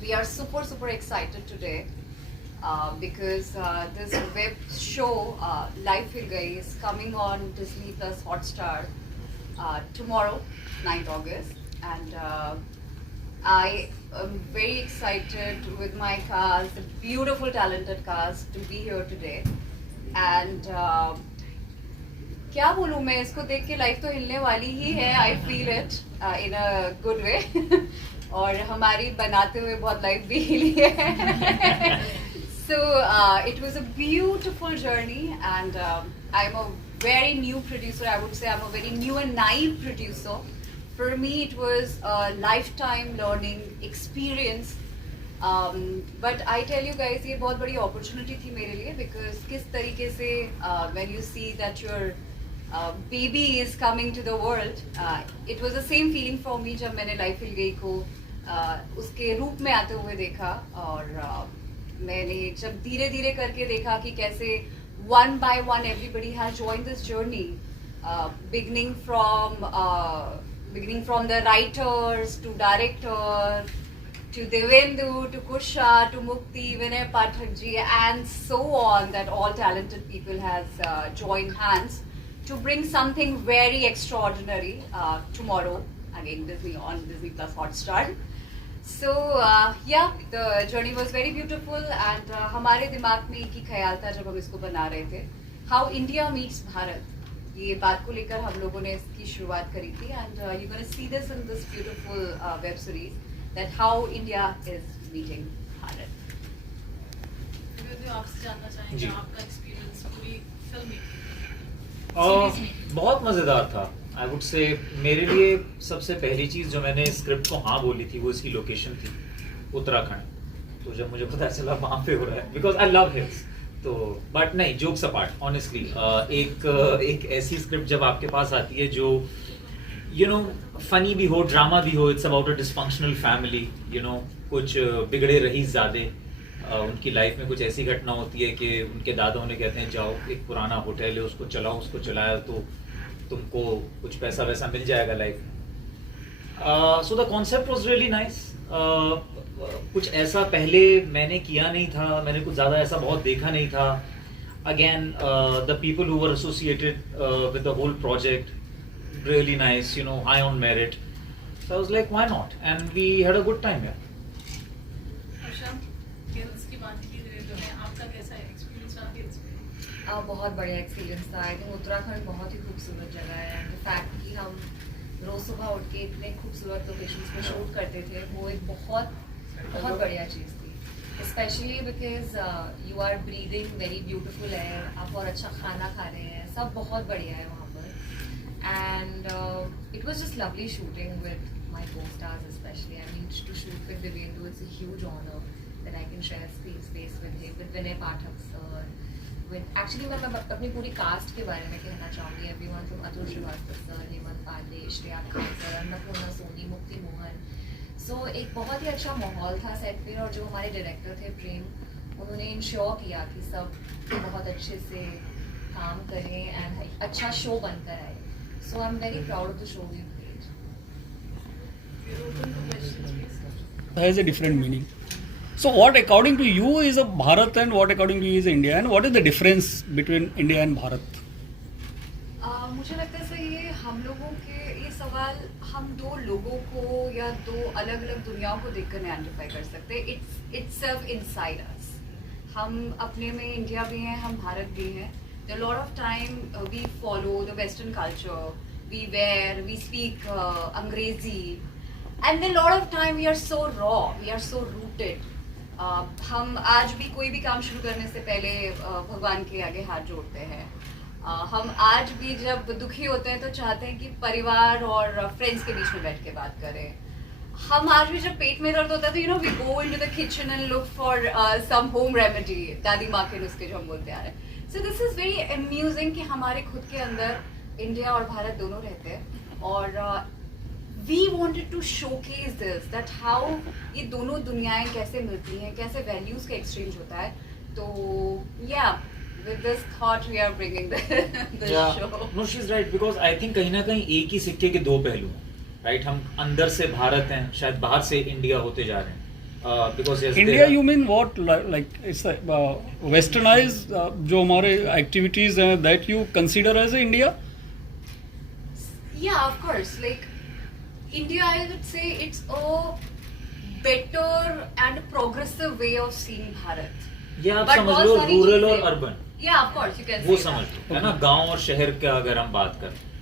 we are super excited today because this web show Life Hil Gayi is coming on Disney Plus Hotstar tomorrow, 9th August, and I am very excited with my cast, the beautiful talented cast, to be here today. And क्या बोलूँ मैं, इसको देख के life तो हिलने वाली ही है. I feel it in a good way और हमारी बनाते हुए बहुत लाइफ भी हिली है. So it was a beautiful journey, and I'm a very new producer. I would say I'm a very new and naive producer. For me, it was a lifetime learning experience. But I tell you guys, ये बहुत बड़ी opportunity थी मेरे लिए, because किस तरीके से when you see that your baby is coming to the world, it was the same feeling for me जब मैंने लाइफ हिल गई को उसके रूप में आते हुए देखा. और मैंने जब धीरे धीरे करके देखा कि कैसे one by one everybody has joined this journey, beginning from the writers to director to Devendu to Kusha to Mukti, Vinay Pathak ji, and so on, that all talented people has joined hands to bring something very extraordinary tomorrow, again on Disney Plus Hotstar. So yeah, the journey was very beautiful, and हमारे दिमाग में एक ही ख्याल था जब हम इसको बना रहे थे, how India meets Bharat. ये बात को लेकर हम लोगों ने इसकी शुरुआत करी थी, and you're going to see this in this beautiful web series, that how India is meeting Bharat. आपसे जानना चाहेंगे आपका एक्सपीरियंस पूरी फिल्म बहुत मज़ेदार था. आई वुड से मेरे लिए सबसे पहली चीज़ जो मैंने स्क्रिप्ट को हाँ बोली थी वो इसकी लोकेशन थी, उत्तराखंड. तो जब मुझे पता चला वहाँ पे हो रहा है, बिकॉज आई लव हिल्स, तो बट नहीं, जोक्स अपार्ट, ऑनेस्टली एक ऐसी स्क्रिप्ट जब आपके पास आती है जो यू नो फनी भी हो, ड्रामा भी हो, it's about a dysfunctional family, you know कुछ बिगड़े रईस-ज़ादे, उनकी लाइफ में कुछ ऐसी घटना होती है कि उनके दादा उन्हें कहते हैं जाओ एक पुराना होटल है उसको चलाओ, उसको चलाया तो तुमको कुछ पैसा वैसा मिल जाएगा लाइफ में. So the concept was really nice. कुछ ऐसा पहले मैंने किया नहीं था, मैंने कुछ ज़्यादा ऐसा बहुत देखा नहीं था. Again the people who were associated with the whole project really nice, you know, high on merit. So I was like why not, and we had a good time. यार बहुत बढ़िया एक्सपीरियंस था. आई थिंक उत्तराखंड बहुत ही खूबसूरत जगह है, and fact कि हम रोज सुबह उठ के इतने खूबसूरत लोकेशंस पे शूट करते थे, वो एक बहुत बढ़िया चीज़ थी. Specially because you are breathing very beautiful air, आप बहुत अच्छा खाना खा रहे हैं, सब बहुत बढ़िया है वहाँ पर. And it was just lovely shooting with my costars. Specially I mean to shoot with Devendu, it's a huge honour that I can share screen space with him, with Vinay Pathak sir, actually मैं अपनी पूरी cast के बारे में कहना चाहूँगी. Everyone from Atul Shrivastava sir, Hemant Pandey, Shreya Khan sir, Annapurna Soni, Mukti Mohan. सो एक बहुत ही अच्छा माहौल था सेट पे, और जो हमारे डायरेक्टर थे प्रेम, उन्होंने इंश्योर किया कि सब बहुत अच्छे से काम करें एंड अच्छा शो बनकर आए. So I am very proud of the show we played. Has a different meaning. So what according to you is a Bharat and what according to you is India, and what is the difference between India and Bharat? मुझे लगता है sir, ये हम लोगों के ये सवाल हम दो लोगों को या दो अलग अलग दुनियाओं को देखकर नहीं आइडेंटिफाई कर सकते. It's self inside us. हम अपने में इंडिया भी हैं, हम भारत भी हैं. The lot of time we follow the western culture, we wear, we speak Angrezi, and the lot of time we are so raw, we are so rooted. हम आज भी कोई भी काम शुरू करने से पहले भगवान के आगे हाथ जोड़ते हैं. हम आज भी जब दुखी होते हैं तो चाहते हैं कि परिवार और फ्रेंड्स के बीच में बैठ के बात करें. हम आज भी जब पेट में दर्द होता है तो you know we go into the kitchen and look for some home remedy, दादी माँ के नुस्खे जो हम बोलते आ रहे हैं. So this is very amusing कि हमारे खुद के अंदर इंडिया और भारत दोनों रहते हैं, और we wanted to showcase this, that how ये दोनों दुनियाएं कैसे मिलती हैं, कैसे वैल्यूज का एक्सचेंज होता है. तो yeah, with this thought we are bringing the show. No, she's right, because I think कहीं ना कहीं एक ही सिक्के के दो पहलू हैं. राइट, हम अंदर से भारत हैं, शायद बाहर से इंडिया होते जा रहे हैं, because India you mean what, like it's westernize जो हमारे एक्टिविटीज हैं, that you consider as India? Yeah, of course. Like India, I would say it's a better and progressive way of seeing Bharat. ये आप But समझ बहुत लो सारी rural और चीजें- urban, Yeah, of course, you can वो say समझ that. लो, है ना, गांव और शहर का अगर हम बात करें,